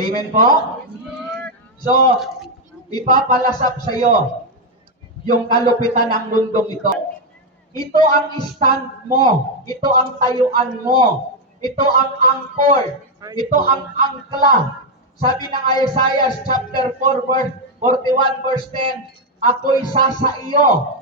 Amen po? So, ipapalasap sa iyo yung kalupitan ng mundong ito. Ito ang stand mo. Ito ang tayuan mo. Ito ang anchor. Ito ang angkla. Sabi ng Isaiah chapter 4, verse 41, verse 10, ako'y sasa iyo.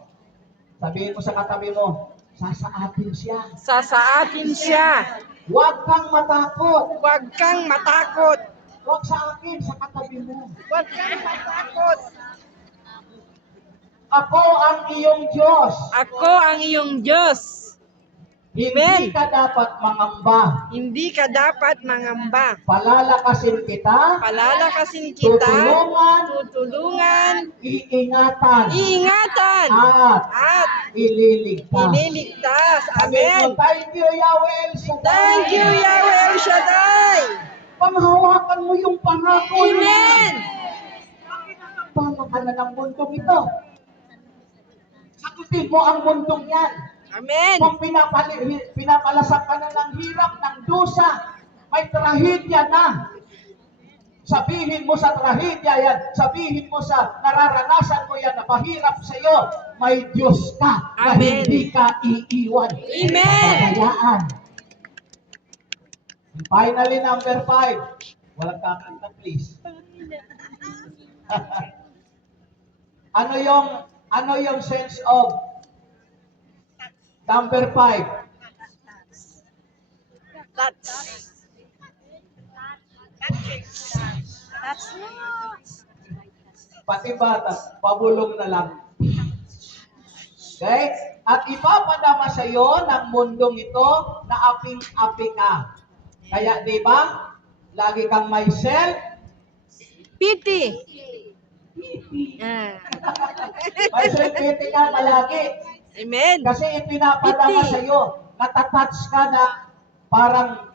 Sabihin mo sa katabi mo, sasaatin siya. Sasaatin siya. Huwag kang matakot. Huwag kang matakot. Huwag sa akin, sa katabi mo. Huwag kang matakot. Ako ang iyong Diyos. Ako ang iyong Diyos. Hindi ka dapat mangamba. Hindi ka dapat mangamba. Palalakasin kita. Palalakasin kita. Tutulungan. Iingatan. Iingatan. At ililigtas. Ililigtas. Amen. Amen. Thank you, Yahweh El Shaddai. Thank you, Yahweh El Shaddai. Panghawakan mo yung pangako. Amen. Paano ka na ng mundong ito? Sagutin mo ang mundong yan. Amen. Kung pinapalasak ka na ng hirap, ng dusa, may trahedya na. Sabihin mo sa trahedya yan, sabihin mo sa nararanasan mo yan na mahirap sa iyo, may Diyos ka na Amen. hindi ka iiwan. Amen. Kayaan. Finally, number 5. Walang kakanta, please. Ano yung sense of number 5? That's Pati bata, pabulong na lang. Okay? At ipapadama sa iyo ng mundong ito na aping-api ka. Kaya, di ba? Lagi kang may self. pity. May self-pity ka palagi. Amen. Kasi ipinapadama Pity. sa iyo, natatouch ka na parang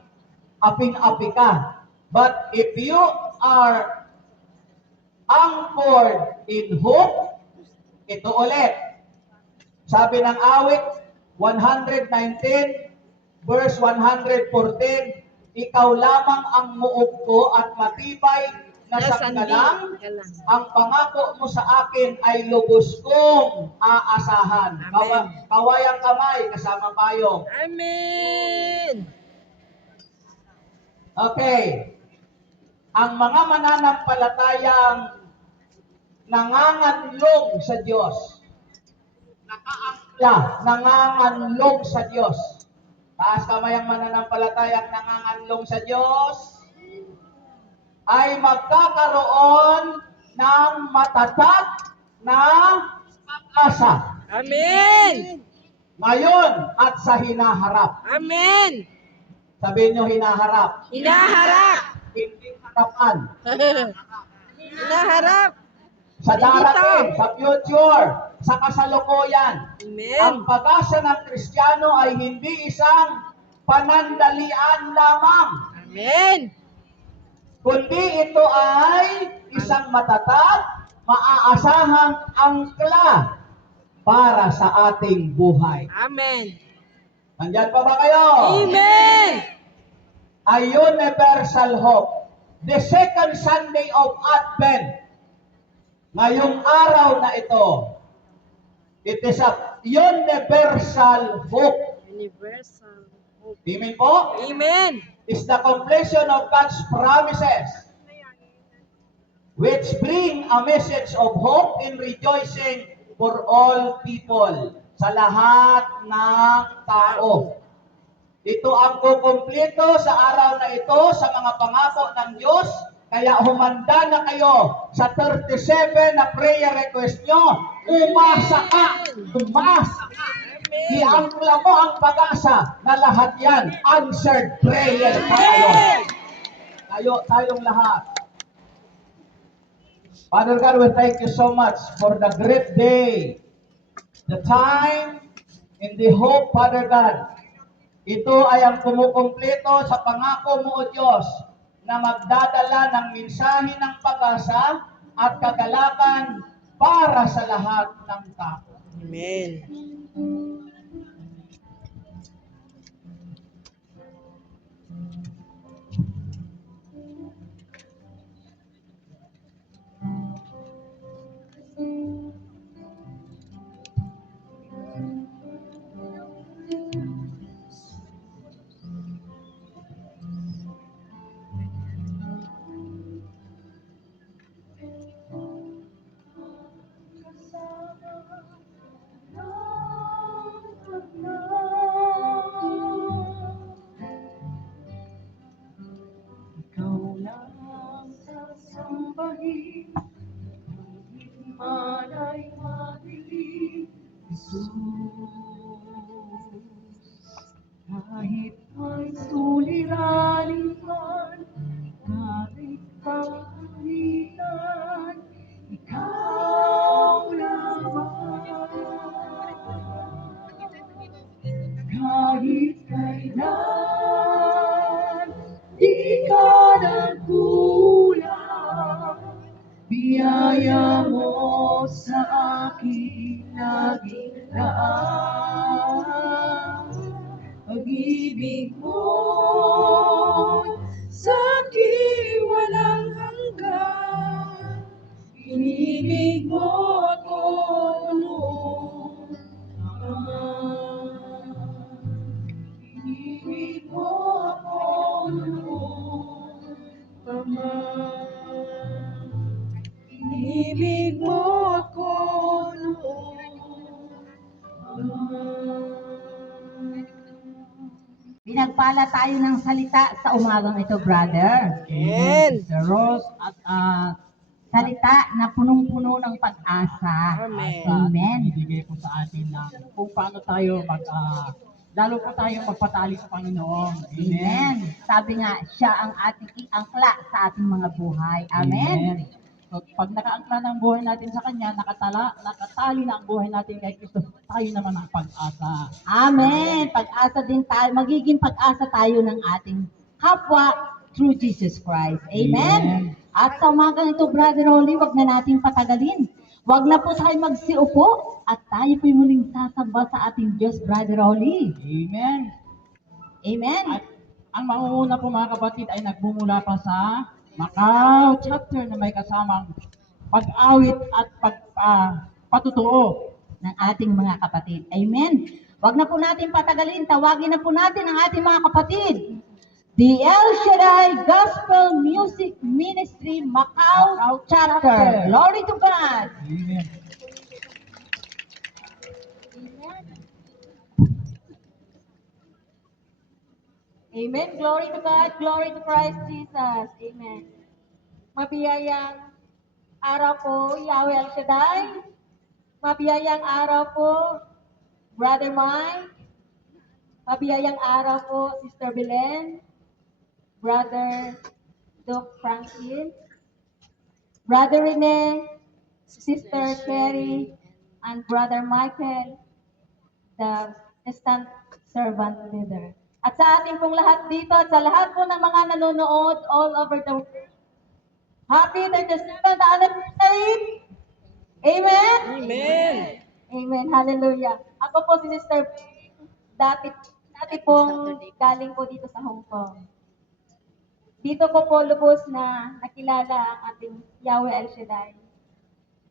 aping-api ka. But if you are anchored in hope, ito ulit. Sabi ng awit 119, verse 114, ikaw lamang ang muog ko at matibay na sanggalang. Ang pangako mo sa akin ay lubos kong aasahan. Amen. Kawayang kamay, kasama payong. Amen. Okay. Ang mga mananampalatayang nanganganlong sa Diyos, nakaangkla, nanganganlong sa Diyos. Taas kamay ang mananampalatayang nanganganlong sa Diyos, ay magkakaroon ng matatag na pag-asa. Amen. Ngayon at sa hinaharap. Amen. Sabihin nyo hinaharap. Hinaharap. Hindi harapan. Hinaharap. Sa darating, sa future, sa kasalukuyan. Amen. Ang pag-asa ng Kristiyano ay hindi isang panandalian lamang. Amen. Kundi ito ay isang matatag, maaasahang angkla para sa ating buhay. Amen. Nandyan pa ba kayo? Amen. A universal hope. The second Sunday of Advent. Ngayong araw na ito, it is a universal hope. Universal hope. Amen po? Amen. Is the completion of God's promises, which bring a message of hope and rejoicing for all people, sa lahat ng tao. Ito ang kukumpleto sa araw na ito sa mga pangako ng Diyos, kaya humanda na kayo sa 37 na prayer request nyo. Umasa ka! Umasa ka! Iangkla mo ang pag-asa na lahat yan, answered prayer tayo. Tayong lahat. Father God, we thank you so much for the great day, the time, and the hope, Father God. Ito ay ang kumukumpleto sa pangako mo, O Diyos, na magdadala ng mensahe ng pag-asa at kagalakan para sa lahat ng tao. Amen. langit, kahit man ay madilim, Jesus. Kahit may suliranin man, kahit pagalitan, ikaw naman. Kahit kailan, di ka nagkulang, biyaya mo sa akin laging daan. Pag-ibig mo sa akin walang hanggan, inibig mo ako noon naman. Inibig mo ako noon naman. Inibig mo ako noon naman. Pinagpala tayo ng salita sa umagang ito, brother. Amen. Sister Rose, at salita na punong-puno ng pag-asa. Amen. Amen. Ibigay po sa atin na kung paano tayo lalo po tayo magpatali sa Panginoon. Amen. Sabi nga, siya ang ating iangkla sa ating mga buhay. Amen. So, pag nakaangkla ng buhay natin sa Kanya, nakatali na ang buhay natin kay Kristo, tayo naman ang pag-asa. Amen. Pag-asa din tayo, magiging pag-asa tayo ng ating kapwa through Jesus Christ. Amen. At sa umagang ito, Brother Rolly, wag na natin patagalin. Wag na po tayo magsiupo at tayo po'y muling sasamba sa ating Diyos, Brother Rolly. Amen. Amen. At ang mangunguna po mga kapatid ay nagbumula pa sa Macau chapter na may kasamang pag-awit at patutuo. Ng ating mga kapatid. Amen. Wag na po natin patagalin. Tawagin na po natin ang ating mga kapatid. The El Shaddai Gospel Music Ministry Macau Chapter. Glory to God. Amen. Amen. Glory to God. Glory to Christ Jesus. Amen. Mabiyayang araw po, Yahweh El Shaddai. Mabiyayang araw po, Brother Mike. Mabiyayang araw po, Sister Belen. Brother Doc Franklin. Brother Rene. Sister Carrie. And Brother Michael, the assistant servant leader. At sa ating pong lahat dito at sa lahat po ng mga nanonood all over the world. Happy 37th anniversary! Amen? Amen. Amen. Hallelujah. Ako po si Sister dati pong galing po dito sa Hong Kong. Dito ko po lubos na nakilala ang ating Yahweh El Shaddai.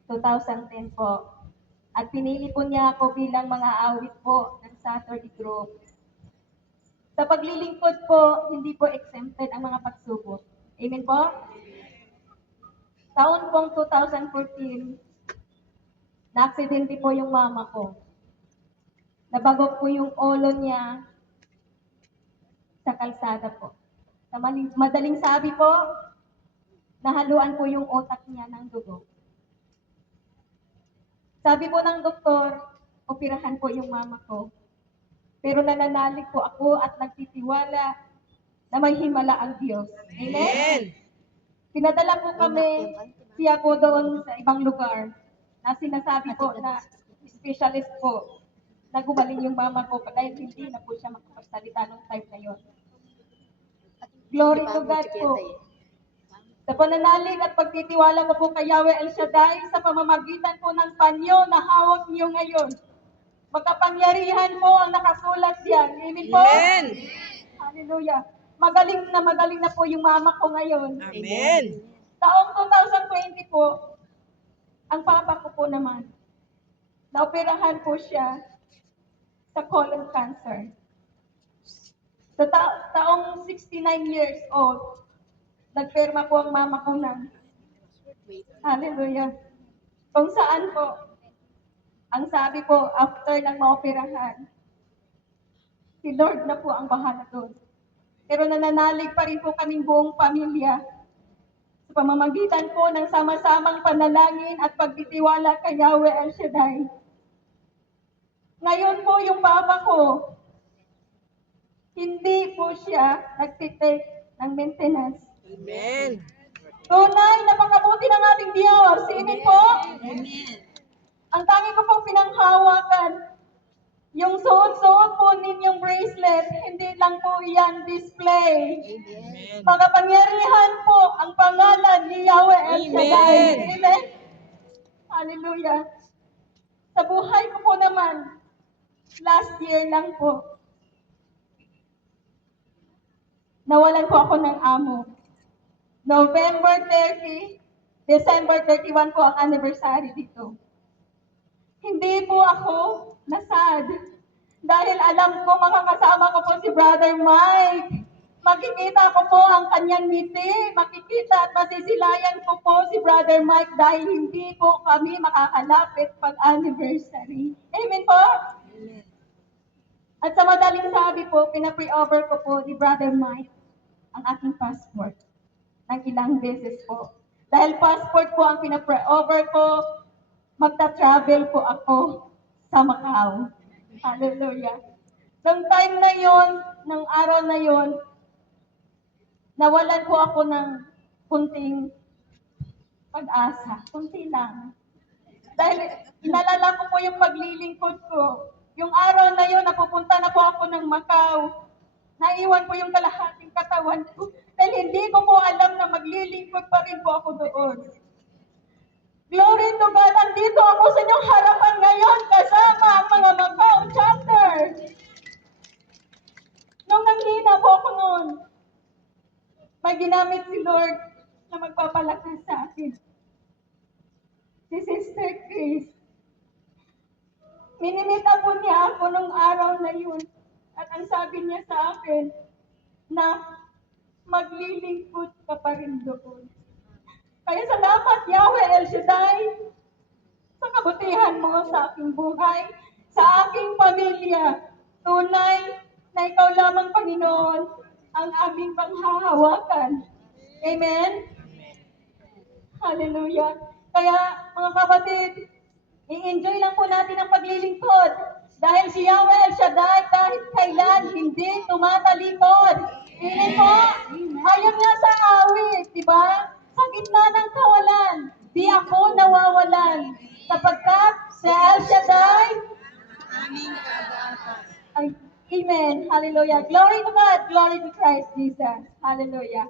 2010 po. At pinili po niya ako bilang mga awit po ng Saturday group. Sa paglilingkod po, hindi po exempted ang mga pagsubok. Amen po? Taon pong 2014, na-aksidente po yung mama ko. Nabagok po yung ulo niya sa kalsada po. Sa madaling sabi po, nahaluan po yung utak niya ng dugo. Sabi po ng doktor, operahan po yung mama ko. Pero nananalig po ako at nagtitiwala na may himala ang Diyos. Amen? Amen. Pinadala po kami siya po doon sa ibang lugar na sinasabi po na specialist po na gumaling yung mama ko dahil hindi na po siya makapagsalita nung time na yun. Glory to God po. Sa pananalig at pagtitiwala ko po kay Yahweh El Shaddai sa pamamagitan po ng panyo na hawak niyo ngayon. Magkapangyarihan po ang nakasulat diyan. Amen po? Amen. Hallelujah. Magaling na po yung mama ko ngayon. Amen. Taong 2020 po, ang papa ko po naman, naoperahan po siya sa colon cancer. Sa taong 69 years old, nagperma po ang mama ko ng hallelujah. Kung saan po, ang sabi po, after ng maoperahan, si Lord na po ang bahala doon. Pero nananalig pa rin po kaming buong pamilya sa pamamagitan po ng sama-samang panalangin at pagtitiwala kay Yahweh El Shaddai. Ngayon po yung papa ko, hindi po siya nagtitake ng maintenance. Amen. Tunay, napakabuti ng ating Diyos. Amen po? Ang tangi ko pong pinanghawakan, yung suot-suot po ninyong bracelet, hindi lang po yan display. Amen. Makapangyarihan po ang pangalan ni Yahweh El Shaddai. Amen. Amen? Hallelujah. Sa buhay ko po naman, last year lang po, nawalan po ako ng amo. November 30, December 31 po ang anniversary dito. Hindi po ako nasad. Dahil alam ko, makakasama ko po si Brother Mike. Makikita ko po ang kanyang ngiti. Makikita at masisilayan ko po si Brother Mike dahil hindi po kami makakalapit pag-anniversary. Amen po? At sa madaling sabi po, pina-pre-over ko po ni Brother Mike ang aking passport ng ilang beses po. Dahil passport po ang pina-pre-over ko, magta-travel po ako sa Macau. Hallelujah. Nung time na yon, nung araw na yon, nawalan po ako ng kunting pag-asa. Kunti lang. Dahil inalala ko po yung paglilingkod ko. Yung araw na yon, napupunta na po ako ng Macau. Naiwan po yung kalahating katawan ko. Dahil hindi ko po alam na maglilingkod pa rin po ako doon. Glory to God! Andito ako sa inyong harapan ngayon kasama ang mga Macau chapter. Nung nanghina po ako noon, may ginamit si Lord na magpapalakas sa akin. Si Sister Chris. Minimita po niya ako nung araw na yun. At ang sabi niya sa akin, na maglilingkod ka pa rin doon. Kaya salamat Yahweh El Shaddai sa kabutihan mo sa aking buhay, sa aking pamilya. Tunay na ikaw lamang, Panginoon, ang aming panghahawakan. Amen? Hallelujah. Kaya mga kapatid, i-enjoy lang po natin ang paglilingkod. Dahil si Yahweh El Shaddai kahit kailan hindi tumatalikod. Amen po? Ayon nga sa awit, di ba? Sa gitna ng kawalan, di ako nawawalan. Sapagkat si El Shaddai, ay, Amen. Hallelujah. Glory to God. Glory to Christ Jesus. Hallelujah.